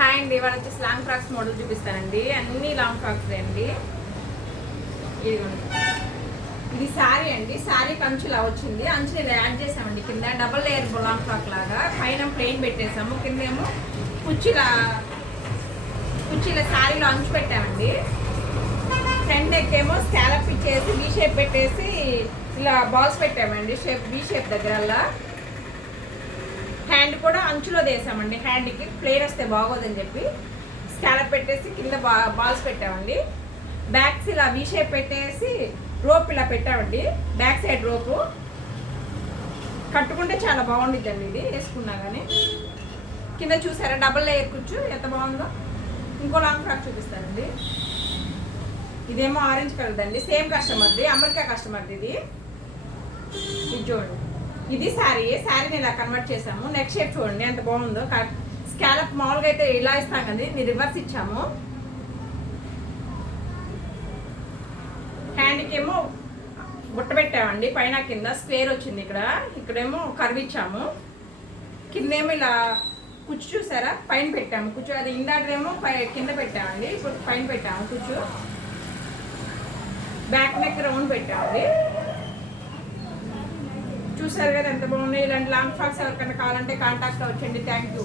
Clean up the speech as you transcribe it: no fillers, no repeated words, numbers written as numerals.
Hi అండి, ఇవాళ వచ్చేసి లాంగ్ ఫ్రాక్స్ మోడల్ చూపిస్తానండి. అన్ని లాంగ్ ఫ్రాక్స్ అండి. ఇది శారీ అండి. శారీ కంచులా వచ్చింది, అంచుని ఇలా యాడ్ చేసామండి. కింద డబల్ లేయర్ లాంగ్ ఫ్రాక్ లాగా పైన ప్లెయిన్ పెట్టేసాము, కిందేమో కుర్చీల శారీలో అంచు పెట్టామండి. ఫ్రంట్ ఎక్కేమో స్కాలప్ ఇచ్చేసి వీ షేప్ పెట్టేసి ఇలా బాల్స్ పెట్టామండి. వీ షేప్ దగ్గర హ్యాండ్ కూడా అంచులో వేసామండి. హ్యాండ్కి ప్లేన్ వస్తే బాగోదని చెప్పి స్కాలప్ పెట్టేసి కింద బాల్స్ పెట్టామండి. బ్యాక్స్ ఇలా వీ షేప్ పెట్టేసి రోప్ ఇలా పెట్టామండి. బ్యాక్ సైడ్ రోపు కట్టుకుంటే చాలా బాగుండిద్దండి. ఇది వేసుకున్నా కానీ కింద చూసారా డబల్ లేయర్ కుచ్చు ఎంత బాగుందో. ఇంకో లాంగ్ ఫ్రాక్ చూపిస్తానండి. ఇదేమో ఆరెంజ్ కలర్ అండి, సేమ్ కస్టమర్ది, అమెరికా కస్టమర్ది. ఇది చూడండి, ఇది శారీని ఇలా కన్వర్ట్ చేసాము. నెక్ షేప్ చూడండి ఎంత బాగుందో. స్కాలప్ మామూలుగా అయితే ఇలా ఇస్తాం కదా, ఇది రివర్స్ ఇచ్చాము. హ్యాండ్కి ఏమో బుట్ట పెట్టామండి, పైన కింద స్క్వేర్ వచ్చింది. ఇక్కడేమో కర్వ్ ఇచ్చాము. కిందేమో ఇలా కుచ్చు చూసారా పైన పెట్టాము. కుచ్చు అది ఇందాకేమో కింద పెట్టామండి, ఇప్పుడు పైన పెట్టాము కుచ్చు. బ్యాక్ నెక్ రౌండ్ పెట్టామండి. చూసారు కదా ఎంత బాగున్నాయి. ఇలాంటి లాంగ్ ఫ్రాక్స్ ఎవరికైనా కావాలంటే కాంటాక్ట్ అవ్వచ్చండి. Thank you.